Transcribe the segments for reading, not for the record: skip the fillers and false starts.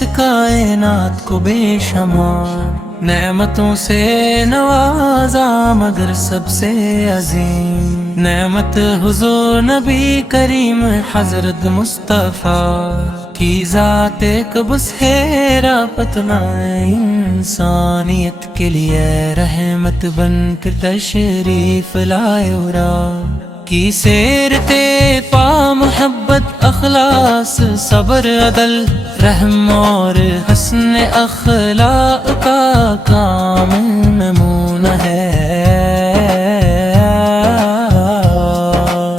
اس کائنات کو بے شمار، نعمتوں سے نوازا مگر سب سے عظیم نعمت حضور نبی کریم حضرت مصطفیٰ کی ذات قبض ہے، پتنا انسانیت کے لیے رحمت بن کر تشریف لائے اورا کی سیرتے پا محبت اخلاص صبر عدل رحم اور حسن اخلاق کا کام نمونہ ہے،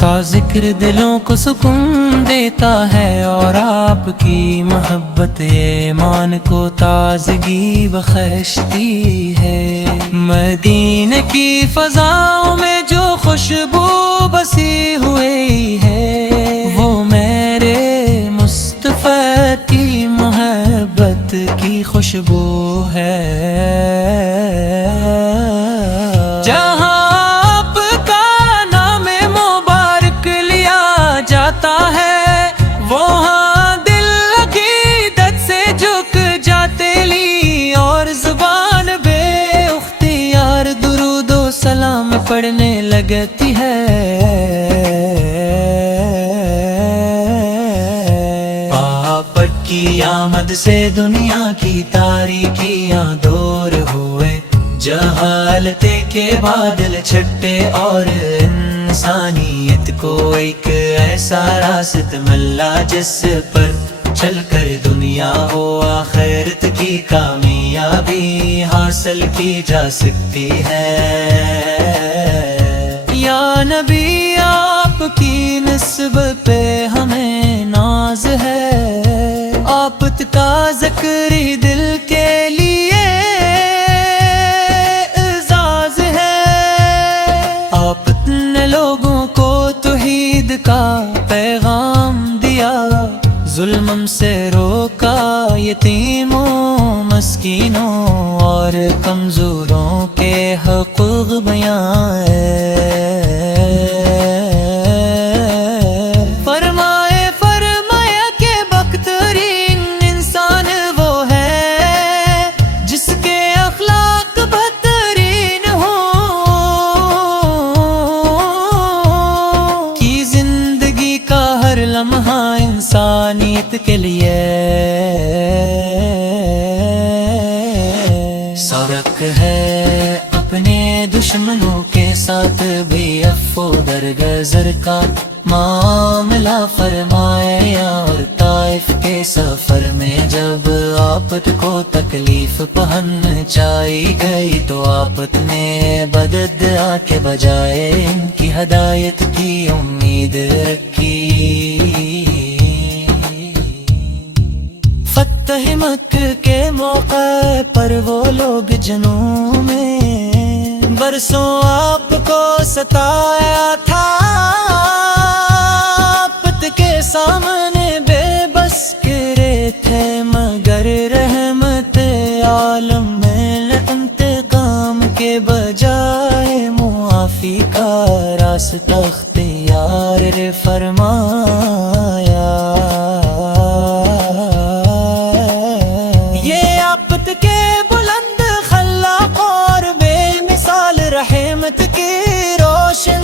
کا ذکر دلوں کو سکون دیتا ہے اور آپ کی محبت ایمان کو تازگی بخشتی ہے۔ مدینے کی فضاؤں میں جو خوشبو بسی ہوئی ہے وہ میرے مصطفیٰ کی محبت کی خوشبو ہے۔ جہاں آپ کا نام مبارک لیا جاتا ہے وہاں دل عقیدت سے جھک جاتے لی اور زبان بے اختیار درود و سلام پڑھنے لگتی ہے۔ کی آمد سے دنیا کی تاریکیاں دور ہوئے، جہالتے کے بادل چھٹے اور انسانیت کو ایک ایسا راست ملا جس پر چل کر دنیا و آخرت کی کامیابی حاصل کی جا سکتی ہے۔ یا نبی آپ کی نسبت پہ ہمیں ناز ہے، آپ کا ذکر ہی دل کے لیے اعزاز ہے۔ آپ نے لوگوں کو توحید کا پیغام دیا، ظلم سے روکا یتیموں مسکینوں اور کمزوروں کے حقوق بیان لمحہ انسانیت کے لیے سبق ہے اپنے دشمنوں کے ساتھ بھی عفو درگزر کا معاملہ فرمایا، اور طائف کے سفر میں جب آپت کو تکلیف پہنچائی گئی تو آپت نے بددعا کے بجائے ان کی ہدایت کی امید رکھی۔ فتح مکہ کے موقع پر وہ لوگ جنوں میں برسوں آپ کو ستایا تھا، آپت کے سامنے بے بس گرے تھے مگر رحمت عالم میں انتقام کے بجائے معافی کا راستہ اختیار فرمایا۔ یہ آپت کے بلند خلاق اور بے مثال رحمت کی روشن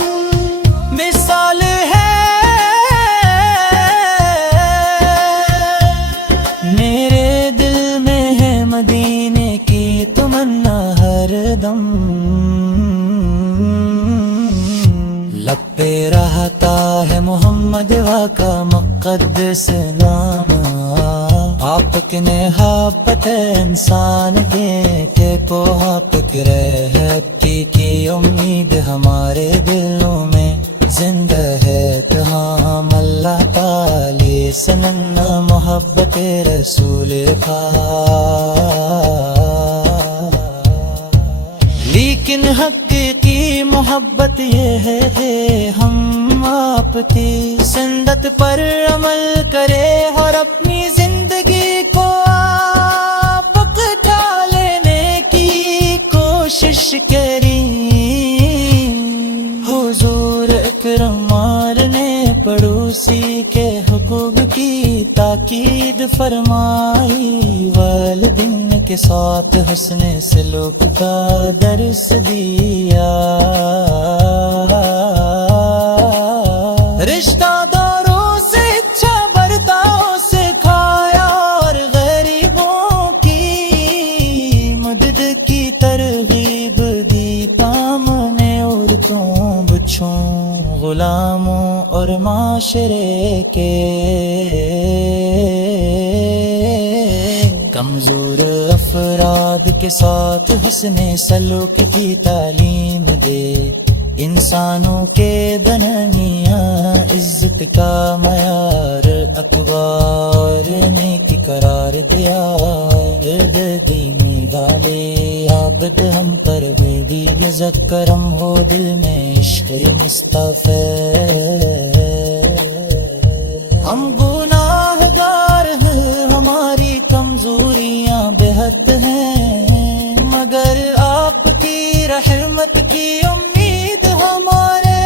مثال ہے، میرے دل میں ہے مدینے کی تمنا ہر دم، لب پہ رہتا ہے محمد کا مقدس نام، آپ کے نہابت انسان کے پوہا پکرے ہے کی امید ہمارے دلوں میں زندہ ہے، ہم اللہ تعالی سننا محبت رسول کا، لیکن حقیقی محبت یہ ہے کہ ہم آپ کی سنت پر عمل کرے اور اپنی زندگی کو آپ بچا لینے کی کوشش کریں۔ حضور اکرم نے پڑوسی کے حقوق کی تاکید فرمائی، والدین کے ساتھ حسن سلوک کا درس دیا، رشتہ داروں سے اچھا برتاؤ سکھایا، اور غریبوں کی مدد کی ترغیب دی، کام نے عورتوں بچوں غلاموں اور معاشرے کے کمزور افراد کے ساتھ حسن سلوک کی تعلیم دے، انسانوں کے درمیان عزت کا معیار اقوار نیکی قرار دیا، دین والے عابد ہم پر بھی نظر کرم ہو، دل میں عشق مصطفیٰ، ہم گناہ گار ہیں، ہماری کمزوریاں بے حد ہیں، مگر آپ کی رحمت کی امید ہمارے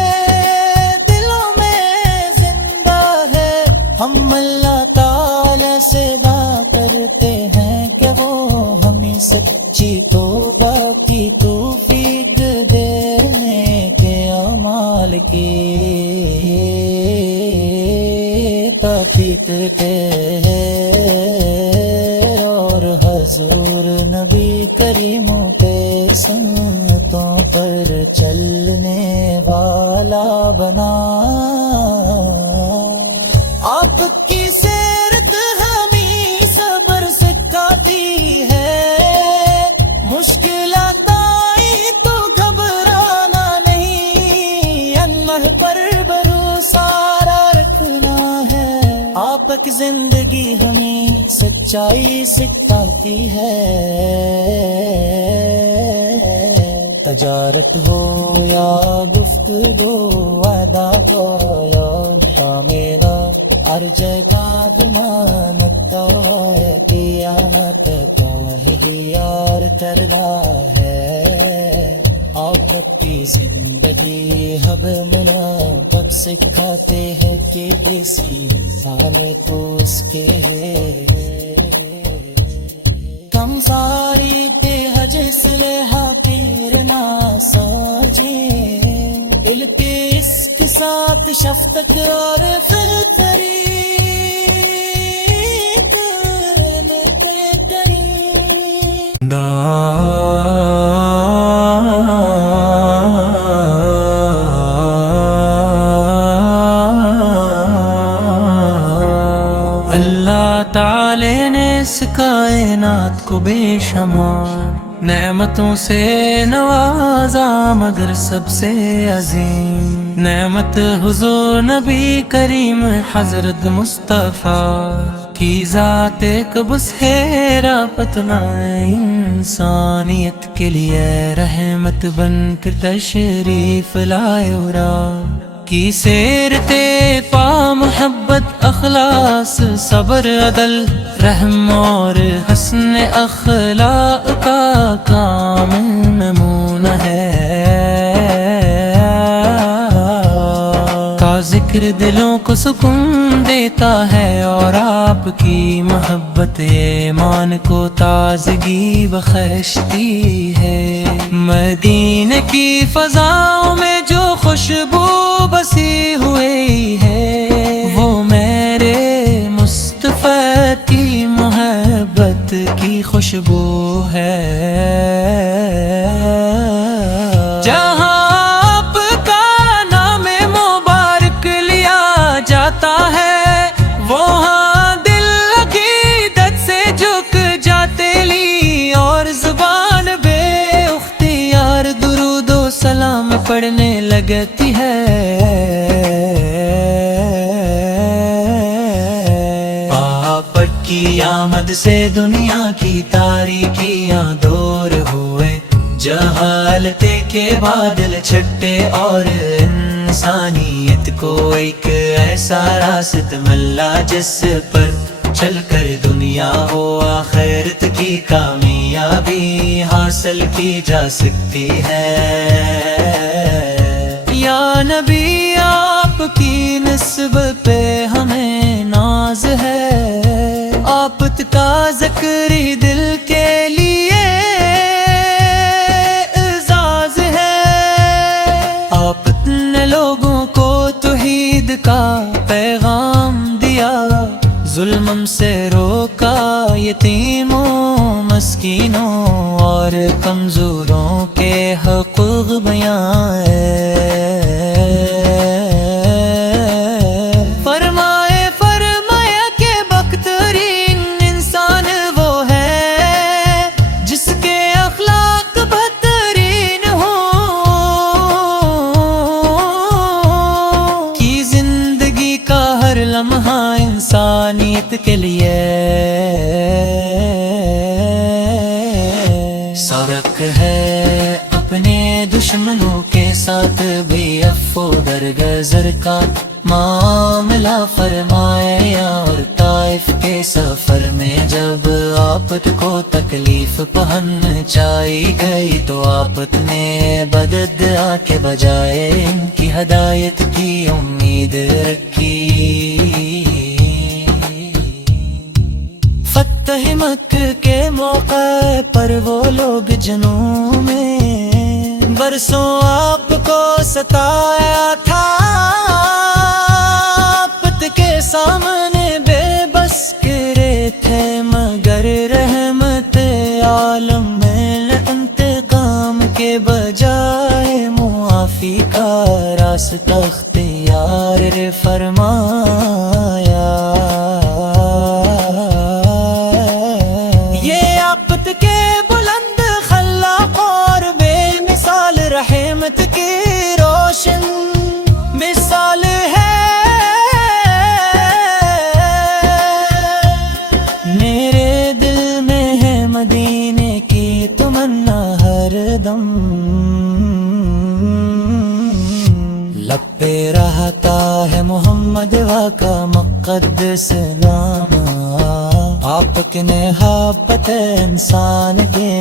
دلوں میں زندہ ہے، ہم اللہ تعالی سے دعا کرتے ہیں کہ وہ ہمیں سچی توبہ کی توفیق دینے کے اعمال کی توفیق دے، اور حضور نبی کریموں کے سنتوں پر چلنے والا بنا، آپ کی سیرت ہمیں صبر سکھاتی ہے، مشکلات آئی تو گھبرانا نہیں، اللہ پر بھروسہ رکھنا ہے، آپ کی زندگی ہمیں سچائی سکھاتی ہے، تجارت ہو یا گفتگو وعدہ ہو یا میرا، ہر جگہ ضمانت ہے، قیامت کا ہدیار کرنا ہے، آفت کی زندگی ہم منافق سکھاتے ہیں کہ کسی انسان کو اس کے کم ساری تے حج سلحہ تیر نہ ساجے، دل کے عشق کے ساتھ شفقت اور فطری اللہ تعالی نے اس کائنات کو بے شمار نعمتوں سے نوازا، مگر سب سے عظیم نعمت حضور نبی کریم حضرت مصطفیٰ کی ذات قبض ہے، پتنا انسانیت کے لیے رحمت بن کر تشریف لائے، کی سیرتے پا محبت اخلاص صبر عدل رحم اور حسن اخلاق کا کامل نمونہ ہے، کا ذکر دلوں کو سکون دیتا ہے، اور آپ کی محبت ایمان کو تازگی بخشتی ہے، مدینے کی فضاؤں میں جو خوشبو بسی ہوئی ہے، وہ میرے مصطفیٰ کی محبت کی خوشبو ہے، جہاں آپ کا نام مبارک لیا جاتا ہے، وہاں دل عقیدت سے جھک جاتے لی، اور زبان بے اختیار درود و سلام پڑھنے لگتی ہے، کی آمد سے دنیا کی تاریکیاں دور ہوئے، جہالت کے بادل چھٹے، اور انسانیت کو ایک ایسا راست ملا جس پر چل کر دنیا ہو آخرت کی کامیابی حاصل کی جا سکتی ہے، یا نبی آپ کی نسبت پہ ہمیں ناز ہے، زکری دل کے لیے اعزاز ہے، آپ نے لوگوں کو توحید کا پیغام دیا، ظلم سے روکا یتیموں مسکینوں اور کمزوروں کے حقوق بیان ہے۔ فرمایا کہ بدترین انسان وہ ہے جس کے اخلاق بہترین ہوں، کی زندگی کا ہر لمحہ انسانیت کے لیے سبق ہے، اپنے دشمنوں کے ساتھ بھی عفو درگزر کا معاملہ فرمایا، اور طائف کے سفر میں جب آپت کو تکلیف پہنچائی گئی تو آپت نے بددعا کے بجائے ان کی ہدایت کی امید رکھی۔ فتح مکہ کے موقع پر وہ لوگ جنوں میں برسوں آپ کو ستایا تھا، آپت کے سامنے بے بس گرے تھے، مگر رحمت عالم میں انتقام کے بجائے معافی کا راستہ اختیار فرمایا۔ رحمت کی روشن مثال ہے، میرے دل میں ہے مدینے کی تمنا ہر دم، لب پہ رہتا ہے محمد کا مقدس نام، آپ کے نہابت انسان کے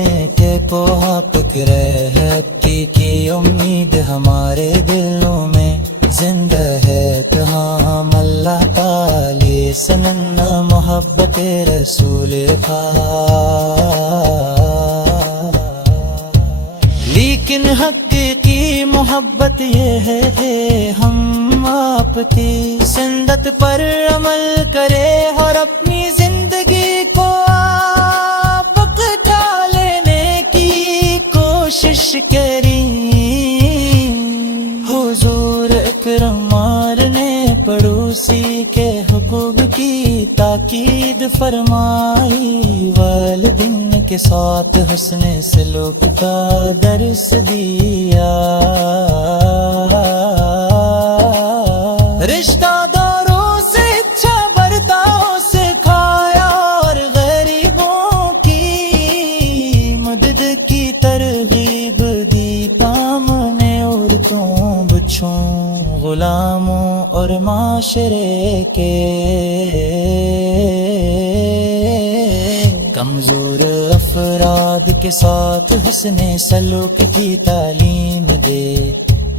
کو آپ کی رحمت کی امید ہمارے دلوں میں زندہ ہے، تو ہم اللہ تعالی سننا محبت رسول کا، لیکن حقیقی محبت یہ ہے کہ ہم آپ کی سنت پر عمل کرے اور اپنی زندگی کو آپ بچا لینے کی کوشش کریں۔ حضور اکرم نے پڑوسی کے حقوق کی تاکید فرمائی، والدین کے ساتھ حسن سلوک کا درس دیا، رشتہ داروں سے اچھا برتاؤ سکھایا، اور غریبوں کی مدد کی ترغیب دی، کام نے عورتوں بچوں غلاموں اور معاشرے کے کمزور افراد کے ساتھ حسن سلوک کی تعلیم دے،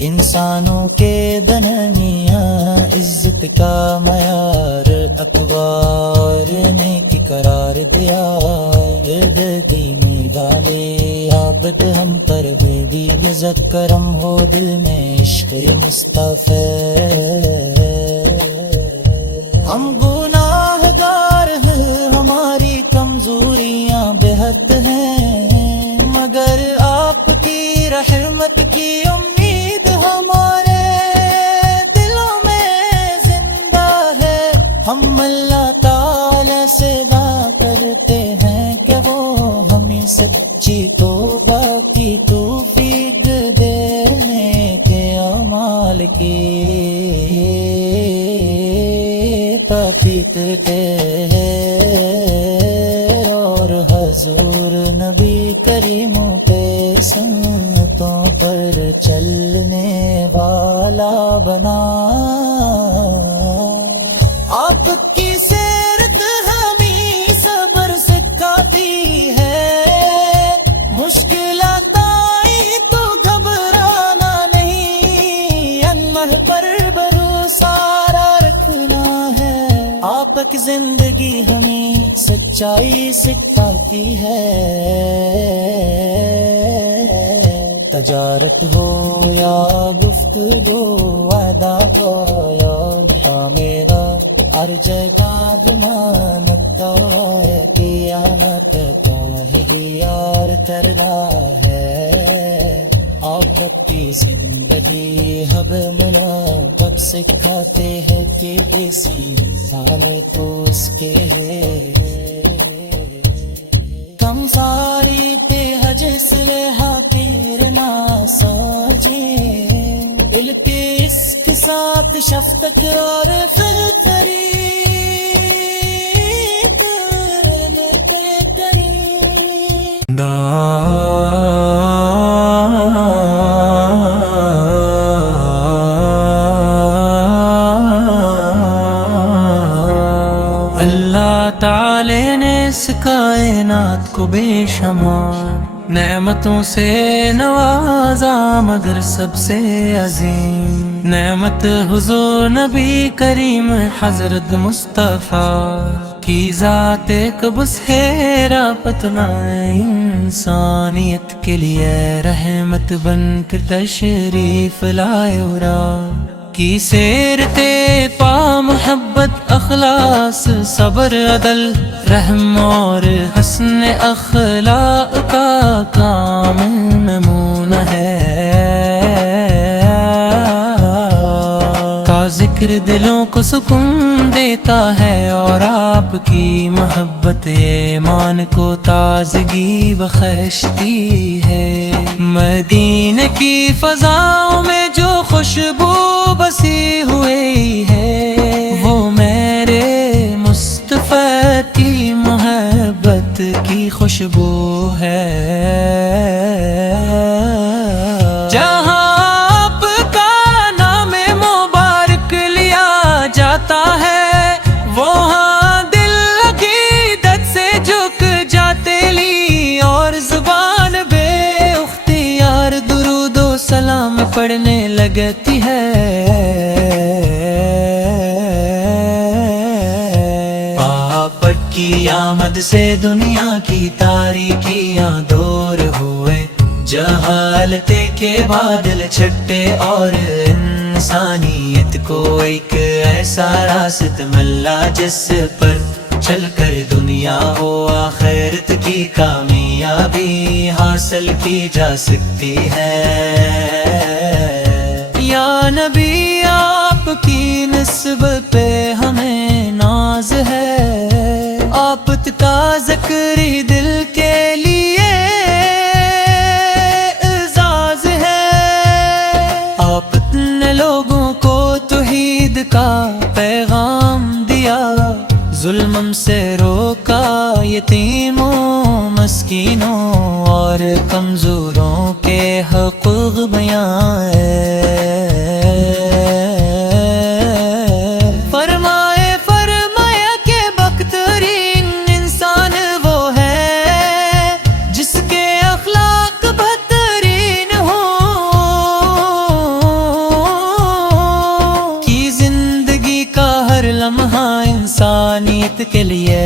انسانوں کے درمیاں عزت کا معیار اقوار نے کی قرار دیا، اردگی میں ڈالے عابد ہم پر بھی مذکرم ہو دل میں عشق مصطفیٰ، ہم گناہ گار ہیں، ہماری کمزوریاں بے حد ہیں، مگر آپ کی رحمت کی امید ہمارے دلوں میں زندہ ہے، ہم اللہ تعالی سے دعا کرتے ہیں کہ وہ ہمیں سچی توبہ کی توفیق دینے کے اعمال کی توفیق دے، اور حضور نبی کریموں پہ سنتوں پر چلنے والا بنا، آپ کی سیرت ہمیں صبر سکھاتی ہے، مشکلات آئی تو گھبرانا نہیں، اللہ پر بھروسہ رکھنا ہے، آپ کی زندگی ہمیں سچ سچائی سکھاتی ہے، تجارت ہو یا گفتگو، وعدہ ہو یا تعمیرات، ہر جگہ ضمانت ہے، قیامت کا ہدیار ترلا ہے، آفت کی زندگی ہب منا بب سکھاتے ہیں کہ کسی انسان کو اس کے کم ساری تے حجس میں حقیر نہ ساجے، دل کے عشق ساتھ شفقت اور فطری اللہ تعالی نے اس کائنات کو بے شمار نعمتوں سے نوازا، مگر سب سے عظیم نعمت حضور نبی کریم حضرت مصطفیٰ کی ذات ایک بس ہے، رابطنا انسانیت کے لیے رحمت بن کر تشریف لائے، کی سیرتے پا محبت اخلاص صبر عدل رحم اور حسن اخلاق کا کامل نمونہ ہے، کا ذکر دلوں کو سکون دیتا ہے، اور آپ کی محبت ایمان کو تازگی بخشتی ہے، مدینے کی فضاؤں میں جو خوشبو بسی ہوئی ہے، وہ میرے مصطفیٰ کی محبت کی خوشبو ہے، جہاں آپ کا نام مبارک لیا جاتا ہے، وہاں دل عقیدت سے جھک جاتے لی، اور زبان بے اختیار درود و سلام پڑھنے لگتی ہے، کی آمد سے دنیا کی تاریکیاں دور ہوئے، جہالتے کے بادل چھٹے، اور انسانیت کو ایک ایسا راست ملا جس پر چل کر دنیا و آخرت کی کامیابی حاصل کی جا سکتی ہے، یا نبی آپ کی نسبت پہ ہمیں ناز ہے، آپت کا ذکر ہی دل کے لیے اعزاز ہے، آپت نے لوگوں کو توحید کا پیغام دیا، ظلم سے روکا یتیموں مسکینوں اور کمزوروں کے حقوق بیان فرمایا کہ بدترین انسان وہ ہے جس کے اخلاق بدترین ہوں، کی زندگی کا ہر لمحہ انسانیت کے لیے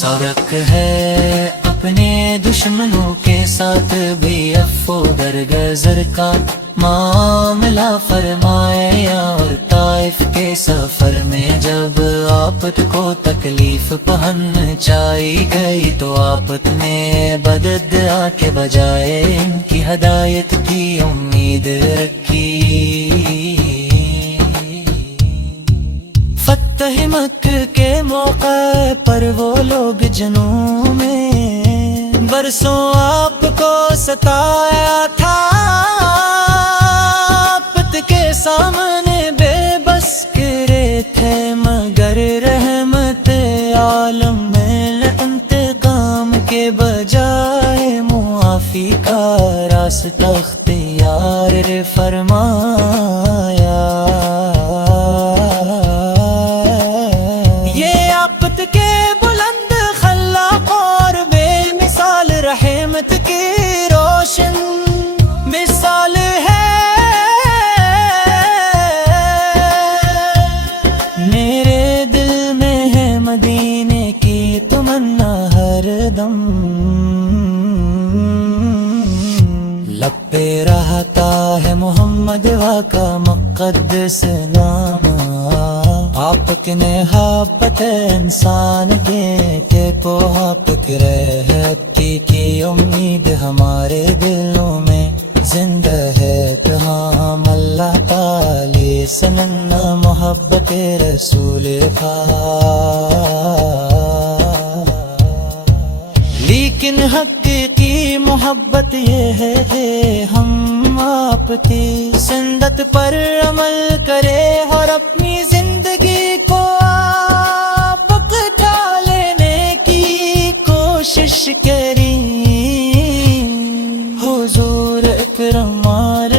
سبق ہے، اپنے دشمنوں کے ساتھ بھی عفو درگزر کا معاملہ فرمایا، اور طائف کے سفر میں جب آپت کو تکلیف پہنچائی گئی تو آپت نے بددعا کے بجائے ان کی ہدایت کی امید رکھی، فتح مکہ کے موقع پر وہ لوگ جنوں میں برسوں آپ کو ستایا تھا، آپت کے سامنے بے بس گرے تھے، مگر رحمت عالم میں انتقام کے بجائے معافی کا راستہ اختیار فرمایا، یہ آپت کے بلند خلاق اور بے مثال رحمت کی روشن مثال ہے، میرے تمنا ہر دم، لب پہ رہتا ہے محمد کا مقدس نام، آپ کی نہابت انسان کے آپ رہتی کی امید ہمارے دلوں میں زندہ ہے، کہاں اللہ تعالی سننا محبت رسول کا، لیکن حقیقی محبت یہ ہے کہ ہم آپ کی سنت پر عمل کرے اور اپنی زندگی کو بچا لینے کی کوشش کریں۔ حضور اکرم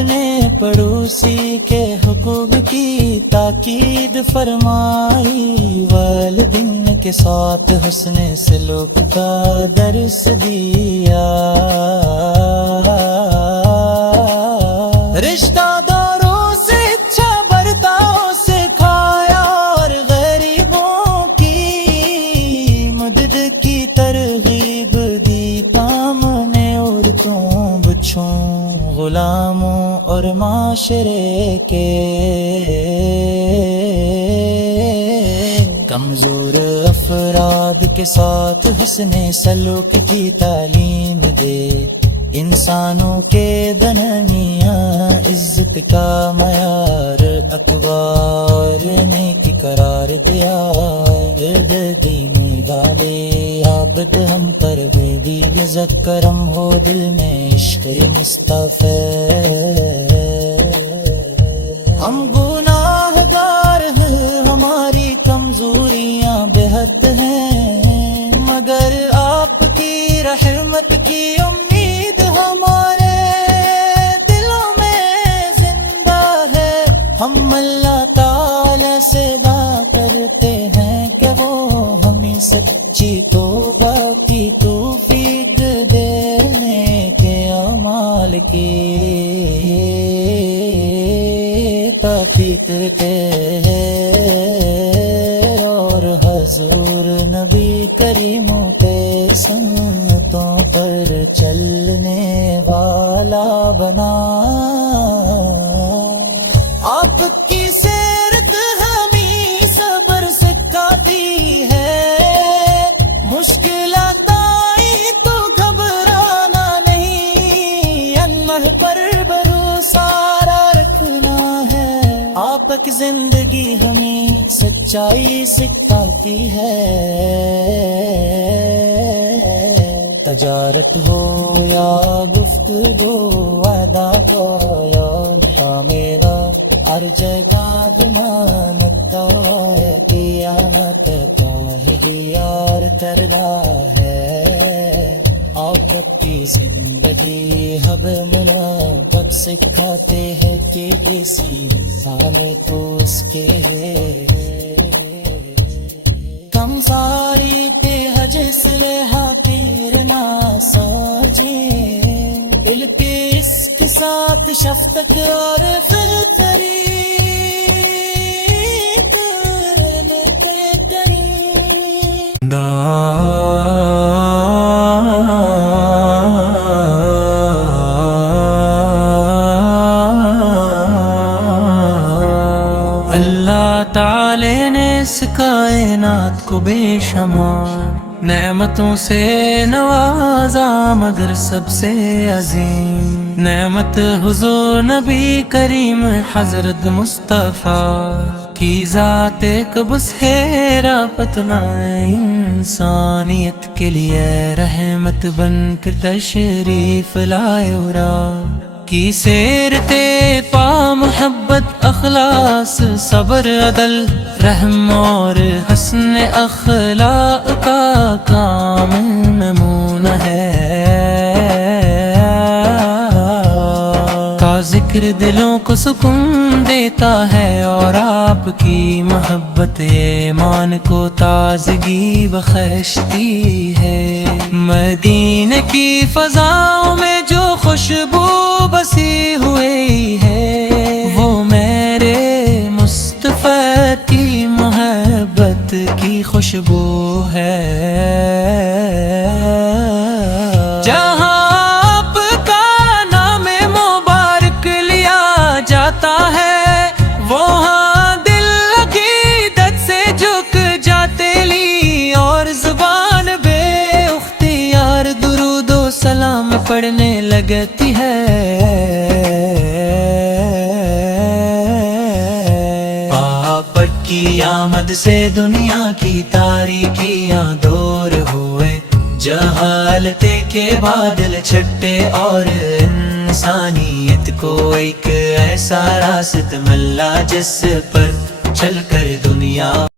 نے پڑوسی کے حقوق کی تاکید فرمائی، والدین کے ساتھ حسن سلوک کا درس دیا، رشتہ داروں سے اچھا برتاؤ سکھایا، اور غریبوں کی مدد کی ترغیب دی، کام نے عورتوں بچوں غلاموں اور معاشرے کے کمزور افراد کے ساتھ حسن سلوک کی تعلیم دے، انسانوں کے درمیان عزت کا معیار اقوار نیکی قرار دیا، دینی والے عابد ہم پر بھی کرم ہو دل میں عشق مصطفیٰ، ہم گناہ گار ہیں ہماری کمزوریاں بے حد ہیں، مگر آپ کی رحمت کی امید ہمارے دلوں میں زندہ ہے، ہم اللہ تعالی سے دعا کرتے ہیں کہ وہ ہمیں سچی توبہ کی توفیق دینے کے اعمال کی توفیق دے، اور حضور نبی کریموں کے سنتوں پر چلنے والا بنا، آپ کی سیرت ہمیں صبر سکھاتی ہے، مشکلات آئی تو گھبرانا نہیں، اللہ پر بھروسہ رکھنا ہے، آپ کی زندگی ہمیں سچائی سکھاتی ہے، تجارت ہو یا گفتگو وعدہ ہو یا میرا ہر جگہ ضمانت ہے، قیامت کا یار کرنا ہے، عورت کی زندگی حب منافق سکھاتے ہیں کہ کسی انسان کو اس کے کم ساری تے حجس لے حاکر نہ ساجے، دل کے اس کے ساتھ شفقت اور فکری اللہ تعالی نے اس کائنات کو بے شمار نعمتوں سے نوازا، مگر سب سے عظیم نعمت حضور نبی کریم حضرت مصطفیٰ کی ذات قبض ہے، پتنا انسانیت کے لیے رحمت بن کر تشریف لائے، کی سیرتے پا محبت اخلاص صبر عدل رحم اور حسن اخلاق کا کام نمونہ ہے، کا ذکر دلوں کو سکون دیتا ہے، اور آپ کی محبت ایمان کو تازگی بخشتی ہے، مدینے کی فضاؤں میں جو خوشبو بسی ہوئی ہے، وہ میرے مصطفیٰ کی محبت رحمت کی خوشبو ہے۔ جہاں آپ کا نام مبارک لیا جاتا ہے، وہاں دل عقیدت سے جھک جاتے لی، اور زبان بے اختیار درود و سلام پڑھنے لگتی ہے۔ پاپٹ کی آمد سے دنیا کی تاریکیاں دور ہوئے، جہالتے کے بادل چھٹے، اور انسانیت کو ایک ایسا راست ملا جس پر چل کر دنیا